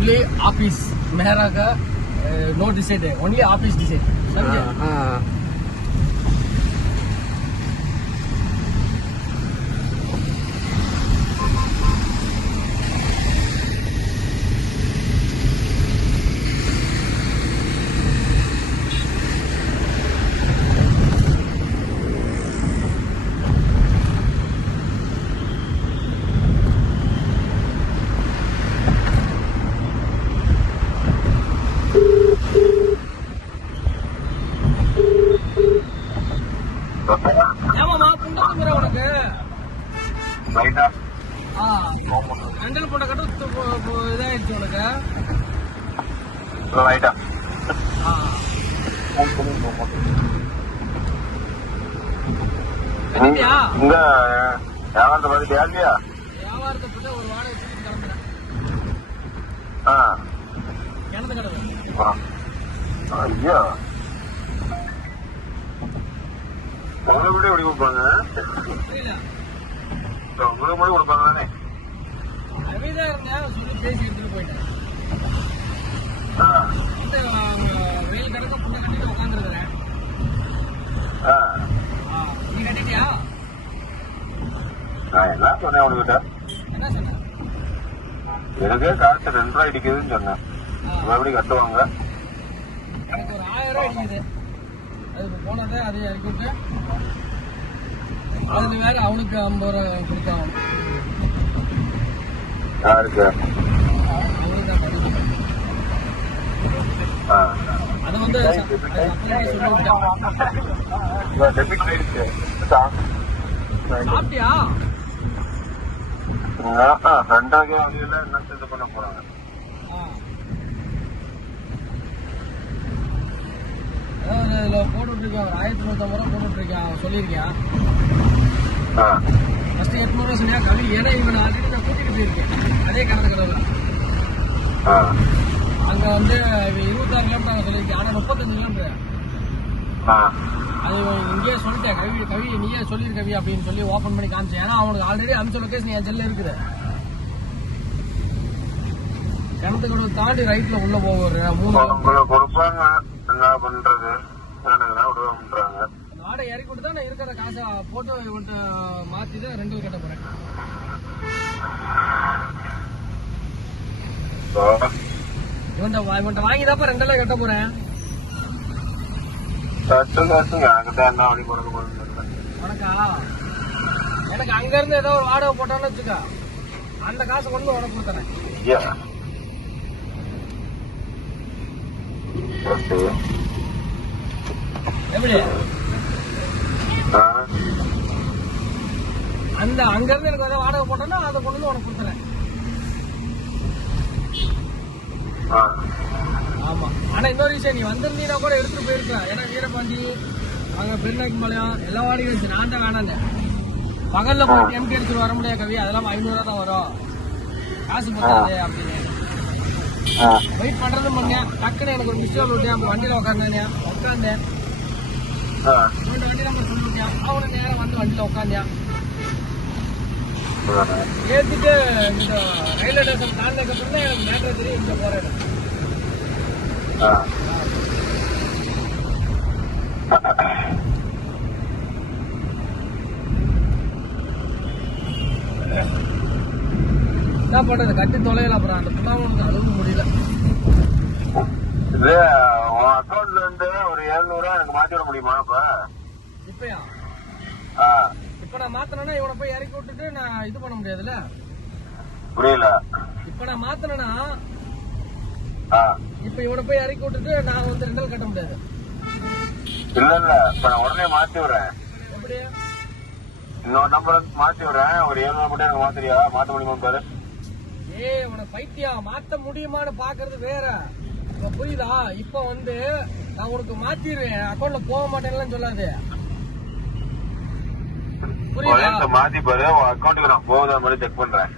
Only office Mehra का know decide है, only office decide समझे। ரெண்டல் போட்ட கட்ட இதாயிடுச்சு உனக்கு. இந்த வியாபாரத்தை பார்த்துட்டியா இல்லையா? வியாபாரத்தை போட்டு ஒரு வாடகை கிளம்புறேன். கிணத்து கடை ஐயா உங்களை விட எப்படி கொடுப்பாங்க? புரியல. உங்களுக்கு மட்டும் கொடுப்பாங்க தானே? அப்படிதான் இருந்தேன், சொல்லி பேசி எடுத்துட்டு போயிட்டேன். வெயில் கிடக்க புண்ணை கட்டிட்டு உட்காந்துருக்கிறேன். நீ கட்டிட்டியா? நான் என்ன சொன்னேன் உனக்கிட்ட? என்ன சொன்ன? எனக்கே காசு 2 ரூபாய் அடிக்குதுன்னு சொன்னேன். எப்படி கட்டுவாங்க? எனக்கு ஒரு 1000 ரூபாய் அடிக்குது. அதுக்கு போனதே அதை இறக்கிவிட்டு அதுல வேற அவனுக்கு 50 ரூபாய் கொடுத்தான். யாருக்கு? அது வந்து சாப்பிட்டியா? ரெண்டாக வழியில என்ன இது பண்ண போறாங்க? போட்டுட்டு இருக்கேன், ஒரு 1950 ரூபா போட்டுட்டு இருக்கேன் சொல்லியிருக்கேன். ஃபர்ஸ்ட் 800 ரூபா சொன்னியா கவி, ஏன்னா இவன் ஆல்ரெடி நான் கூட்டிட்டு போயிருக்கேன் அதே கடந்த கடவுள். அங்க வந்து 26 கிலோமீட்டர் சொல்லியிருக்கேன், ஆனா 35 கிலோமீட்டர். அது இங்கேயே சொல்லிட்டேன் கவி நீயே சொல்லிரு கவி அப்படின்னு சொல்லி ஓபன் பண்ணி காமிச்சேன். ஏன்னா அவனுக்கு ஆல்ரெடி அமிச்ச லொகேஷன் என் செல்ல இருக்குது. கிணத்துக்கூட தாண்டி ரைட்ல உள்ள போகிறேன். 3 கொடுப்பாங்க என்ன பண்றது? வாடகை இறக்கி விட்டு தான் நான் இருக்கிற காசை போட்டு இவன்ட்டு மாத்தி தான் 2 கட்ட போறேன். இவன்ட்ட வாங்கி தான் 2 கட்ட போறேன். உனக்கா? எனக்கு அங்க இருந்து ஏதோ ஒரு வாடகை போட்டான்னு வச்சுக்க, அந்த காசை கொண்டு உனக்கு கொடுத்தேன். எப்படி அந்த அங்க இருந்து எனக்கு ஏதாவது வாடகை போட்டோன்னா அதை கொண்டு வந்து உனக்கு கொடுத்துறேன். ஆமா, ஆனா இன்னொரு விஷயம், நீ வந்திருந்தீங்கன்னா கூட எடுத்துட்டு போயிருக்கலாம். ஏன்னா வீரபாண்டி அங்க பெருநாய்க்கு மலையம் எல்லா வாடகையும் வச்சு நான் தான் வேணாங்க. பகல்ல போயிட்டு எம்டி எடுத்துட்டு வர முடியாது கவி, அதெல்லாம் 500 ரூபா தான் வரும், காசு போட்டாது அப்படின்னு வெயிட் பண்றதும் பண்ணேன். டக்குன்னு எனக்கு ஒரு மிஸ்டேக் விட்டேன், அப்ப வண்டியில உட்காந்தேன். வண்டி நம்பர் சொல்லிவிட்டேன், அவனை நேரம் வந்து வண்டியில உட்காந்தேன். ஏற்றிட்டு இந்த ரயில்வே ஸ்டேஷன் தாண்டதுக்கு அப்புறம் தான் எனக்கு மேட்ரு தெரியும் இங்க போறேன். என்ன பண்றது, கட்டி தொலைல அப்புறம் அந்த புண்ணாமனுக்கு அளவு முடியல. இது அக்கௌண்ட்ல இருந்து ஒரு 700 ரூபாய் எனக்கு மாத்தி விட முடியுமா? இப்பயா? இப்ப நான் மாத்தனா இவனை போய் இறக்கி விட்டுட்டு நான் இது பண்ண முடியாதுல்ல. புரியல. இப்ப நான் மாத்தனா இப்ப இவனை போய் இறக்கி விட்டுட்டு நான் வந்து 2 கட்ட முடியாது. இல்ல இல்ல, இப்ப நான் உடனே மாத்தி விடுறேன். எப்படி? இன்னொரு நம்பர் மாத்தி விடுறேன். ஒரு 700 மட்டும் எனக்கு மாத்திரியா? மாத்த முடியுமா பாரு. உனக்கு பைத்தியம், மாத்த முடியுமான்னு பாக்குறது வேற. இப்ப புரியுதா? இப்ப வந்து நான் உனக்கு மாத்திடுவேன், அக்கௌண்ட்ல போக மாட்டேன்னு சொல்லாது. மாத்தி பாரு, அக்கௌண்ட்டுக்கு நான் போகுதா மாதிரி செக் பண்றேன்.